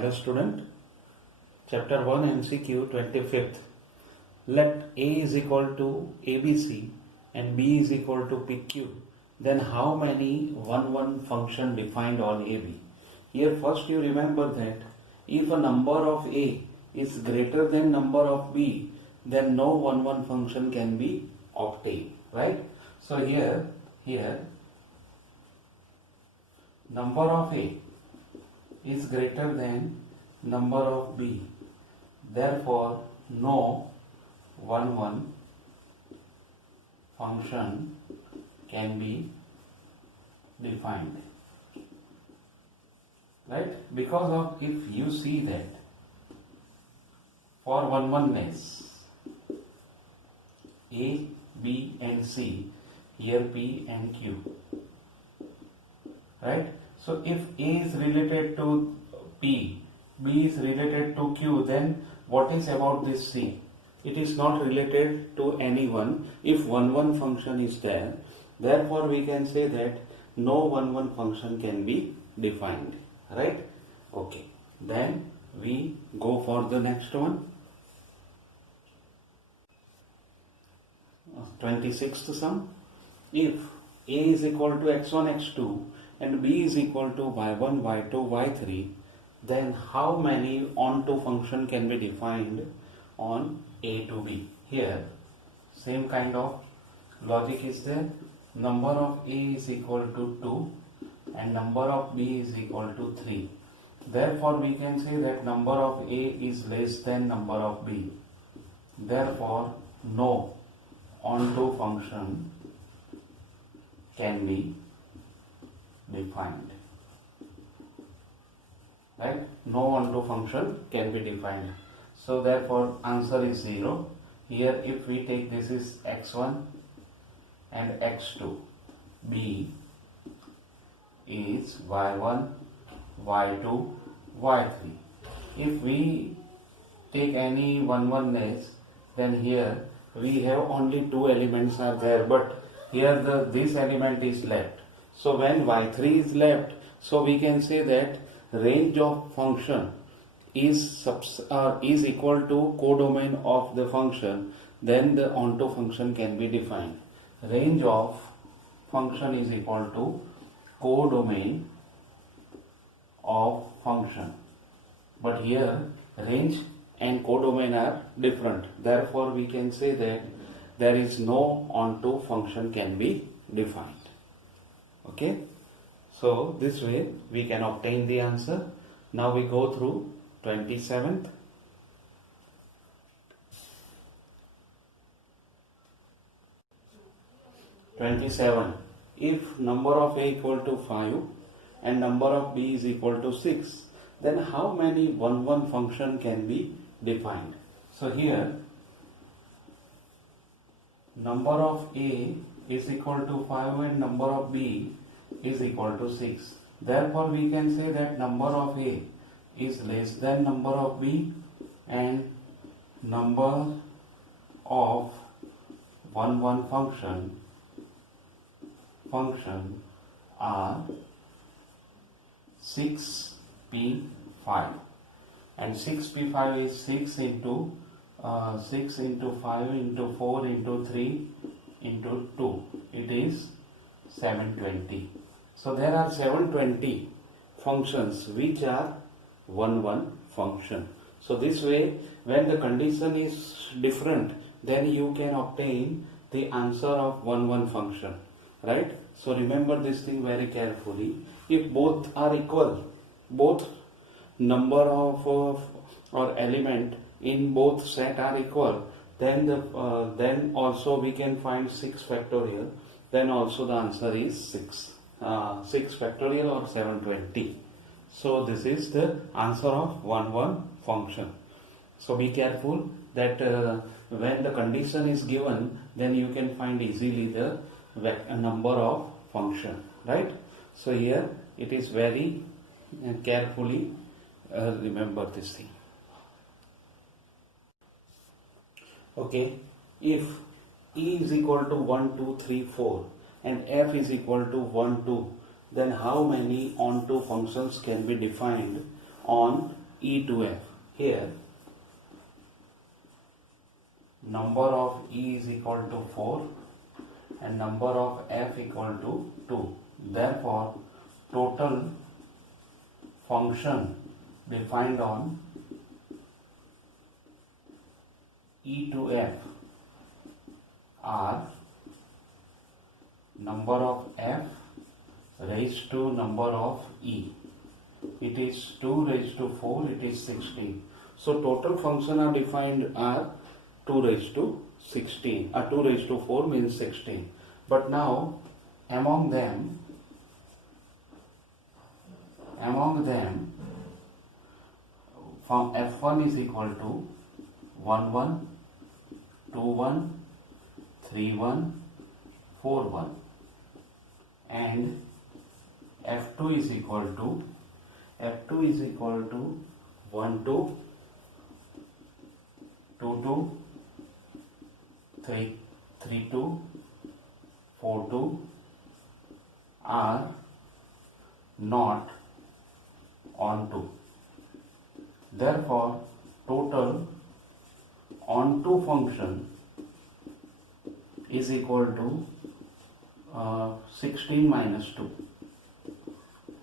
Hello student, chapter 1 MCQ 25th. Let A is equal to ABC and B is equal to PQ. Then how many 1 function defined on AB? Here first you remember that if a number of A is greater than number of B, then no 1 function can be obtained, right? So here number of A is greater than number of B. Therefore, no 1 function can be defined. Right? Because of if you see that for 1-1ness, A, B and C, here P and Q. Right? So if A is related to P, B is related to Q, then what is about this C? It is not related to anyone if 1 function is there. Therefore we can say that no 1 function can be defined. Right? Okay. Then we go for the next one. 26th sum. If A is equal to x1, x2 and B is equal to y1, y2, y3, then how many onto function can be defined on A to B? Here, same kind of logic is there. Number of A is equal to 2 and number of B is equal to 3. Therefore, we can say that number of A is less than number of B. Therefore, no onto function can be defined. Right? No onto function can be defined. So therefore answer is 0. Here if we take this is x1 and x2, B is y1, y2, y3. If we take any 1-1ness, then here we have only 2 elements are there, but here this element is left. So when y3 is left, so we can say that range of function is equal to codomain of the function, then the onto function can be defined. Range of function is equal to codomain of function. But here range and codomain are different. Therefore we can say that there is no onto function can be defined. Okay. So this way we can obtain the answer. Now we go through 27th. If number of A equal to 5 and number of B is equal to 6, then how many 1 function can be defined? So here number of A is equal to 5 and number of B is equal to 6. Therefore we can say that number of A is less than number of B and number of 1 function are 6p5, and 6p5 is 6 into 6 into 5 into 4 into 3 into 2. It is 720. So there are 720 functions which are 1 function. So this way when the condition is different, then you can obtain the answer of 1 function. Right? So remember this thing very carefully. If both are equal, both number of or element in both set are equal, then then also we can find 6 factorial. Then also the answer is 6. 6 factorial or 720. So this is the answer of 1 function. So be careful that when the condition is given, then you can find easily the number of function. Right? So here it is very carefully remember this thing. Okay, if E is equal to 1, 2, 3, 4 and F is equal to 1, 2, then how many onto functions can be defined on E to F. Here number of E is equal to 4 and number of F equal to 2. Therefore, total function defined on E to F are number of F raised to number of E. It is 2 raised to 4, it is 16. So total function are defined are 2 raised to 16. 2 raised to 4 means 16. But now among them from F1 is equal to 1 1, 2 1, 3 1, 4 1, and F2 is equal to 1 2, 2 2, 3 2, 4 2 are not onto. Therefore, total onto function is equal to 16 minus 2.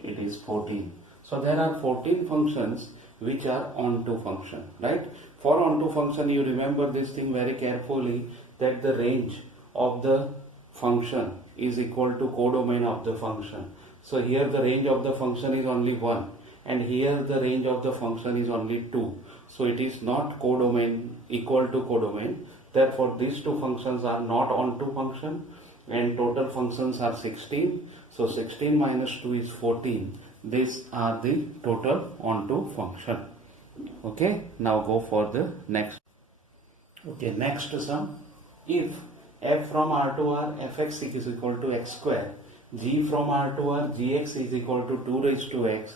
It is 14. So there are 14 functions which are onto function, right? For onto function, you remember this thing very carefully, that the range of the function is equal to codomain of the function. So here the range of the function is only 1 and here the range of the function is only 2. So it is not codomain equal to codomain. Therefore these two functions are not onto function and total functions are 16. So 16 minus 2 is 14. These are the total onto function. Okay, now go for the next. Okay, next sum. If f from R to R fx is equal to x square, g from R to R gx is equal to 2 raised to x,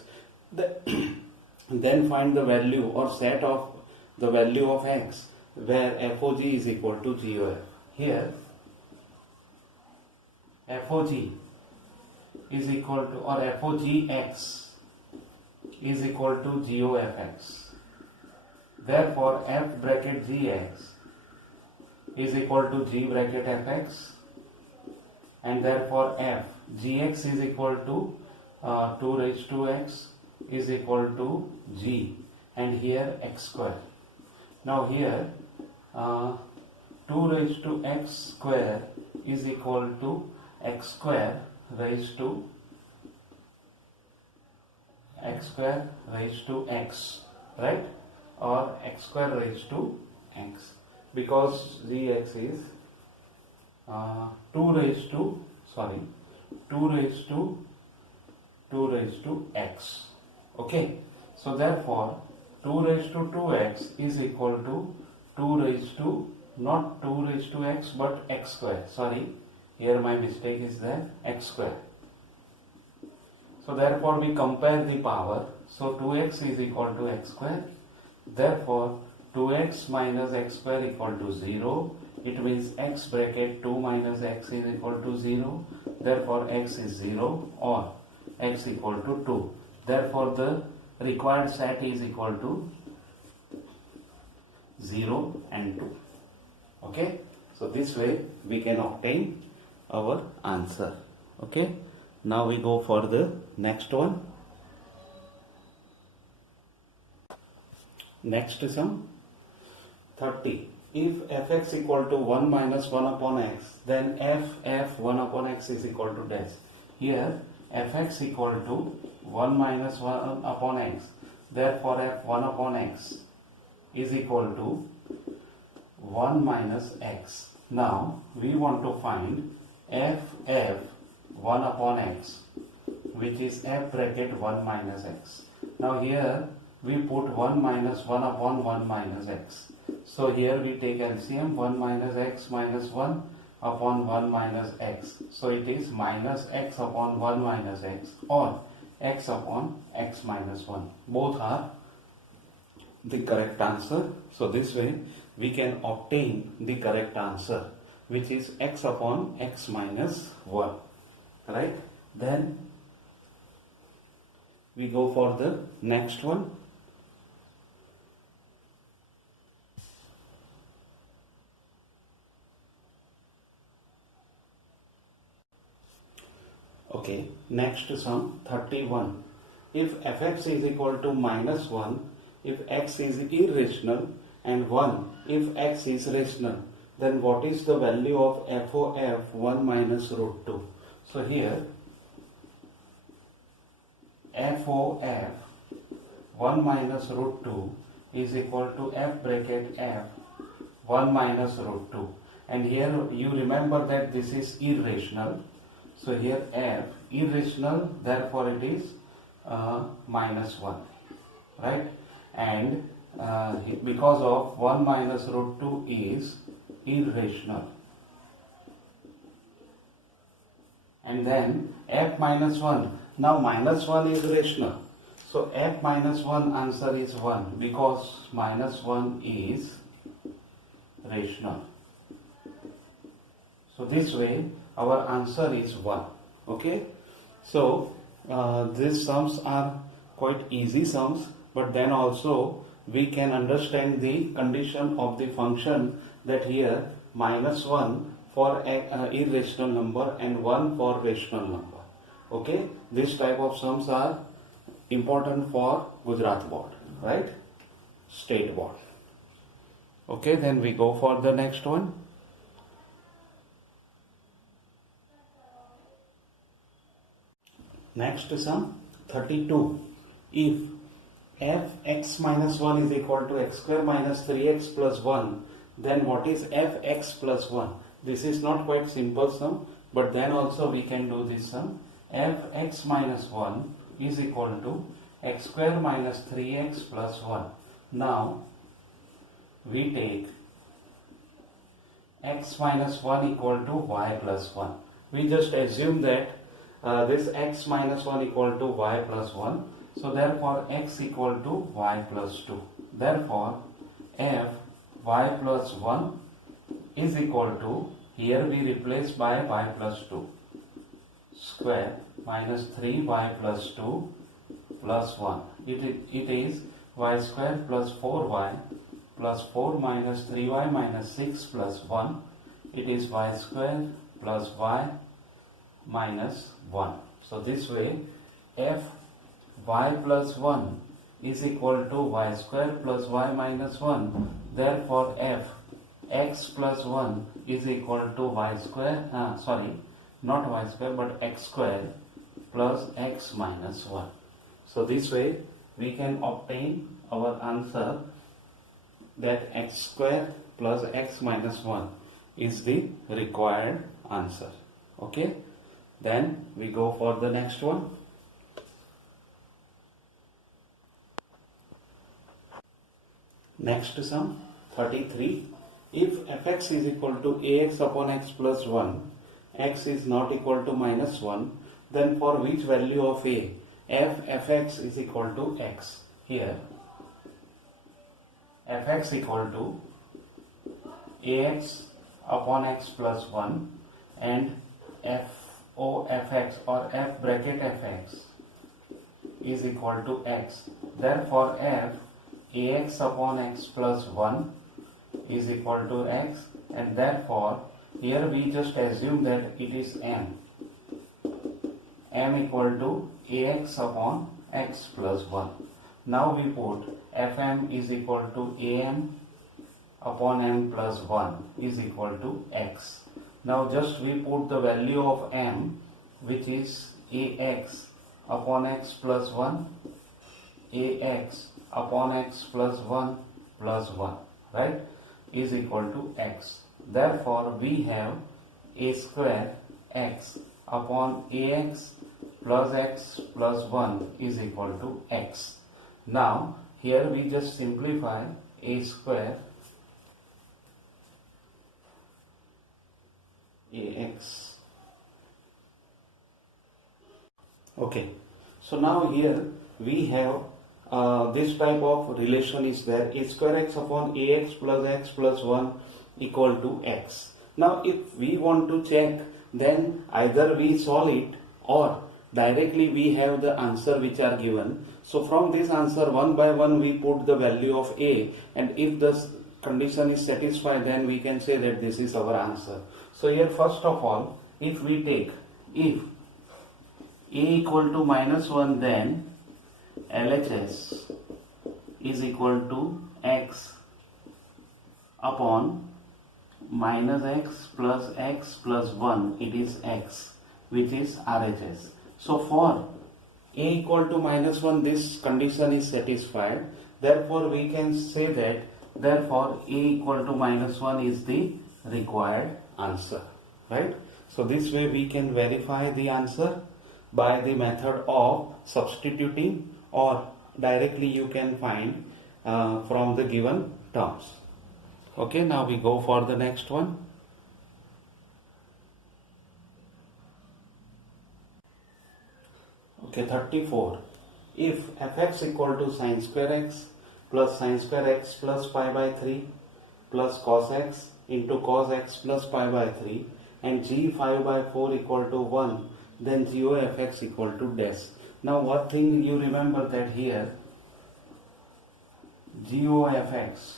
then find the value or set of the value of x where FOG is equal to GOF. Here FOG is equal to, or FOGX is equal to GOFX. Therefore f bracket gx is equal to g bracket fx, and therefore f gx is equal to 2 raised to x is equal to g, and here x square. Now here 2 raised to x square is equal to x square raised to x, right? Or x square raised to x, because gx is 2 raised to x. Okay, so therefore 2 raised to 2x is equal to 2 raised to, not 2 raised to x but x square. Sorry, here my mistake is there, x square. So therefore we compare the power. So 2x is equal to x square. Therefore 2x minus x square equal to 0. It means x bracket 2 minus x is equal to 0. Therefore x is 0 or x equal to 2. Therefore the required set is equal to 0 and 2. Okay. So this way we can obtain our answer. Okay. Now we go for the next one. Next sum 30. If fx equal to 1 minus 1 upon x, then f 1 upon x is equal to dash. Here fx equal to 1 minus 1 upon x. Therefore f 1 upon x is equal to 1 minus x. Now we want to find f 1 upon x, which is f bracket 1 minus x. Now here we put 1 minus 1 upon 1 minus x. So here we take LCM, 1 minus x minus 1 upon 1 minus x. So it is minus x upon 1 minus x or x upon x minus 1. Both are the correct answer. So this way we can obtain the correct answer, which is x upon x minus 1. Right? Then we go for the next one. Okay, next sum 31. If fx is equal to minus 1, if x is irrational, and 1 if x is rational, then what is the value of f of 1 minus root 2? So here f of 1 minus root 2 is equal to f bracket f 1 minus root 2. And here you remember that this is irrational. So here f irrational, therefore it is minus 1, right? And because of 1 minus root 2 is irrational. And then f minus 1. Now minus 1 is rational. So f minus 1 answer is 1 because minus 1 is rational. So this way our answer is 1. Okay. So these sums are quite easy sums, but then also we can understand the condition of the function, that here minus 1 for irrational number and 1 for rational number. Okay, this type of sums are important for Gujarat board, right? State board. Okay, then we go for the next one. Next sum 32. If fx minus 1 is equal to x square minus 3x plus 1, then what is fx plus 1? This is not quite simple sum, but then also we can do this sum. Fx minus 1 is equal to x square minus 3x plus 1. Now we take x minus 1 equal to y plus 1. We just assume that this x minus 1 equal to y plus 1. So therefore x equal to y plus 2. Therefore f y plus 1 is equal to, here we replace by y plus 2, square minus 3y plus 2 plus 1. It is y square plus 4y plus 4 minus 3y minus 6 plus 1. It is y square plus y minus 1. So this way f y plus 1 is equal to y square plus y minus 1. Therefore f x plus 1 is equal to y square, not y square but x square plus x minus 1. So this way we can obtain our answer, that x square plus x minus 1 is the required answer. Okay, then we go for the next one. Next sum 33. If fx is equal to ax upon x plus 1, x is not equal to minus 1, then for which value of a fx is equal to x? Here fx equal to ax upon x plus 1 and fx or f bracket fx is equal to x. Therefore f ax upon x plus 1 is equal to x, and therefore here we just assume that it is m equal to ax upon x plus 1. Now we put fm is equal to am upon m plus 1 is equal to x. Now just we put the value of m, which is ax upon x plus 1, ax upon x plus 1 plus 1, right, is equal to x. Therefore we have a square x upon ax plus x plus 1 is equal to x. Now here we just simplify a square ax. Okay, so now here we have this type of relation is there, a square x upon ax plus x plus 1 equal to x. Now if we want to check, then either we solve it or directly we have the answer which are given. So from this answer one by one we put the value of a, and if the condition is satisfied, then we can say that this is our answer. So here first of all, if we take, if a equal to minus 1, then LHS is equal to x upon minus x plus 1, it is x, which is RHS. So for a equal to minus 1, this condition is satisfied. Therefore we can say that therefore a equal to minus 1 is the required answer, right? So this way we can verify the answer by the method of substituting, or directly you can find from the given terms. Okay, now we go for the next one. Okay, 34. If fx equal to sin square x plus sin square x plus pi by 3 plus cos x into cos x plus pi by 3 and g 5 by 4 equal to 1, then g of fx equal to dash. Now one thing you remember that here g of fx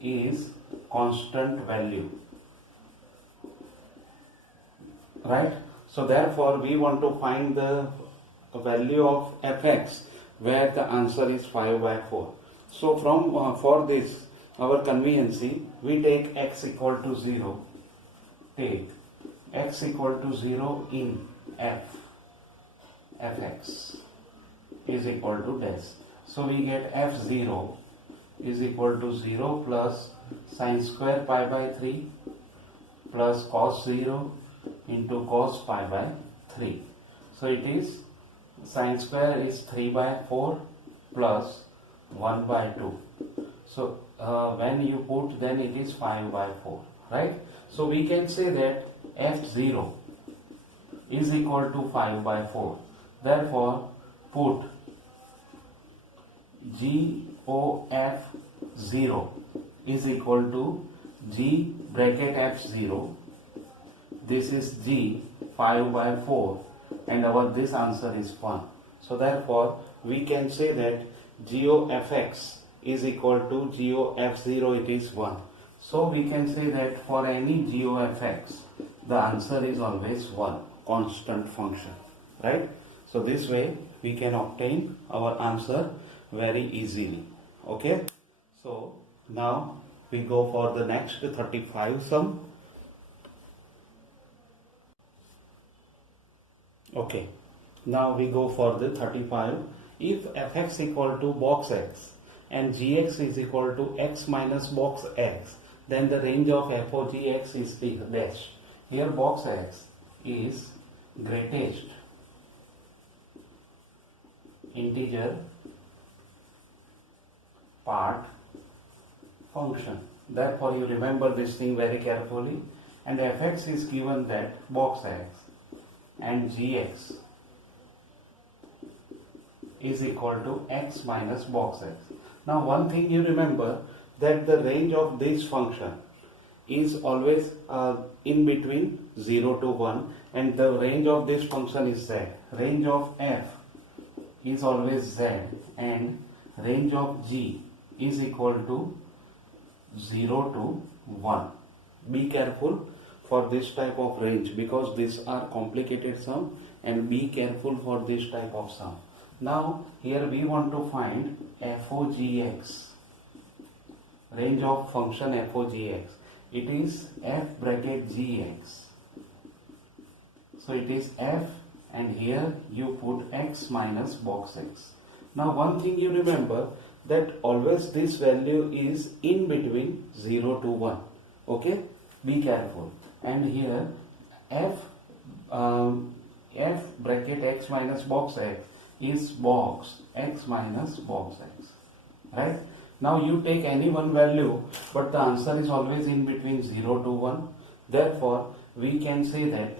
is constant value, right? So therefore we want to find the value of fx where the answer is 5 by 4. So from for this our conveniency, we take x equal to 0, take x equal to 0 in fx is equal to dash. So we get f0 is equal to 0 plus sin square pi by 3 plus cos 0 into cos pi by 3. So it is sin square is 3 by 4 plus 1 by 2. So when you put, then it is 5 by 4, right? So we can say that f0 is equal to 5 by 4. Therefore put g o f0 is equal to g bracket f0. This is g 5 by 4 and our this answer is 1. So therefore we can say that g o fx is equal to g o f0, it is 1. So we can say that for any g o fx the answer is always 1, constant function, right? So this way we can obtain our answer very easily. Okay, so now we go for the next 35 sum. Okay, now we go for the 35. If fx equal to box x and gx is equal to x minus box x, then the range of f of gx is the dash. Here box x is greatest integer part function. Therefore you remember this thing very carefully, and fx is given that box x and gx is equal to x minus box x. Now one thing you remember that the range of this function is always in between 0 to 1, and the range of this function is z. Range of f is always z and range of g is equal to 0 to 1. Be careful for this type of range because these are complicated sum, and be careful for this type of sum. Now here we want to find f of gx, range of function f of gx. It is f bracket gx. So it is f, and here you put x minus box x. Now one thing you remember that always this value is in between 0 to 1. Okay, be careful. And here f bracket x minus box x is box x minus box x, right? Now you take any one value, but the answer is always in between 0 to 1. Therefore we can say that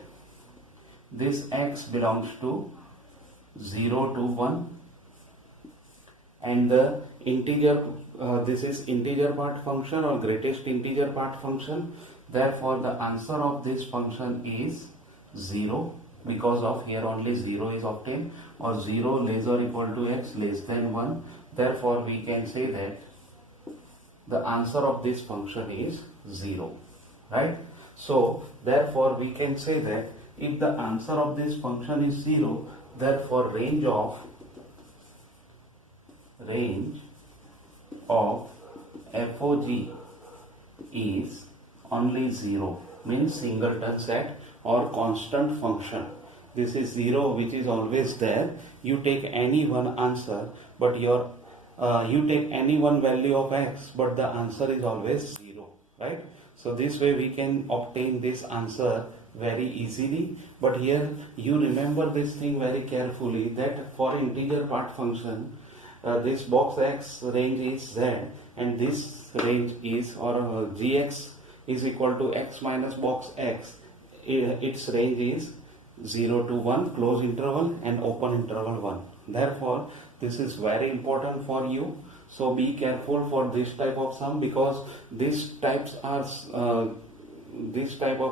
this x belongs to 0 to 1, and the integer this is integer part function or greatest integer part function. Therefore the answer of this function is 0, because of here only 0 is obtained, or 0 less or equal to x less than 1. Therefore we can say that the answer of this function is 0, right? So therefore we can say that if the answer of this function is 0, therefore range of FOG is only 0, means singleton set or constant function. This is 0 which is always there. You take any one answer, but you take any one value of x, but the answer is always 0, right? So this way we can obtain this answer very easily. But here you remember this thing very carefully, that for integer part function, this box x range is z, and this range is, or gx is equal to x minus box x. Its range is 0 to 1, close interval and open interval 1. Therefore, this is very important for you. So be careful for this type of sum, because these type of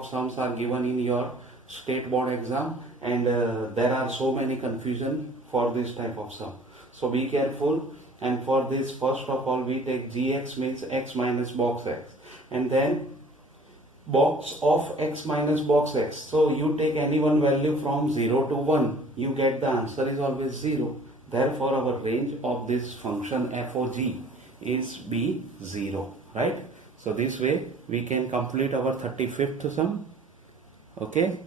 sums are given in your state board exam, and there are so many confusion for this type of sum. So be careful. And for this, first of all, we take gx means x minus box x, and then box of x minus box x. So you take any one value from 0 to 1, you get the answer is always 0. Therefore our range of this function FOG is B0, right? So this way we can complete our 35th sum. Okay.